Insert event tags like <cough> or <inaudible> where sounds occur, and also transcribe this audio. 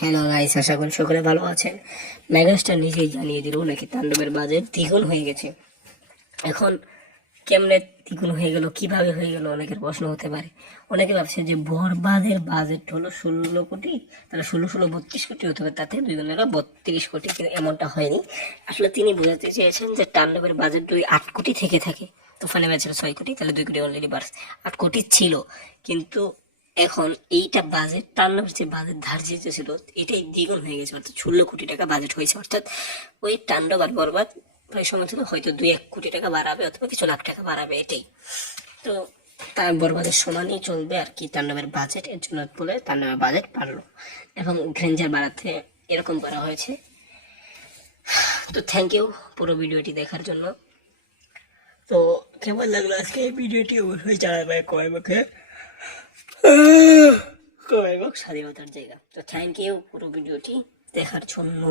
Hello guys আশা করি সকলে ভালো আছেন। মেগাস্টার নিজেই জানিয়ে দিল নাকি তাণ্ডবের বাজেট দ্বিগুণ হয়ে গেছে। এখন কেমনে দ্বিগুণ হয়ে গেল, কীভাবে হয়ে গেল, অনেকের প্রশ্ন হতে পারে। অনেকে ভাবছে যে বরবাদের বাজেট হলো ষোলো কোটি, তাহলে ষোলো ষোলো বত্রিশ কোটি হতে পারে, তাতে গুণের বত্রিশ কোটি, কিন্তু এমনটা হয়নি। আসলে তিনি বোঝাতে চেয়েছেন যে তাণ্ডবের বাজেট দুই আট কোটি থেকে থাকে তো তুফানে ছিল ছয় কোটি, তাহলে দুই কোটি অলরেডি বাড়ছে আট কোটি ছিল, কিন্তু এখন এইটা বাজেট টান্নবের যে বাজেট ধার্যিত ছিল, এটাই দ্বিগুণ হয়ে গেছে, অর্থাৎ ষোলো কোটি টাকা বাজেট হয়েছে, অর্থাৎ ওই আর বরবাদ প্রায় সময় ছিল, হয়তো দুই এক কোটি টাকা বাড়াবে অথবা কিছু লাখ টাকা বাড়াবে, এটাই। তো তার বরবাদের সমানই চলবে আর কি তাণ্ডবের বাজেট এর জন্য বলে তাণ্ডবের বাজেট বাড়লো। এবং গ্রেঞ্জার বাড়াতে এরকম করা হয়েছে। তো থ্যাংক ইউ পুরো ভিডিওটি দেখার জন্য। তো কেমন লাগল আজকে এই ভিডিওটি? অবশ্যই জানাবে কয় মুখে <sighs> স্বাধীনতার জায়গা। তো থ্যাংক ইউ পুরো ভিডিওটি দেখার জন্য।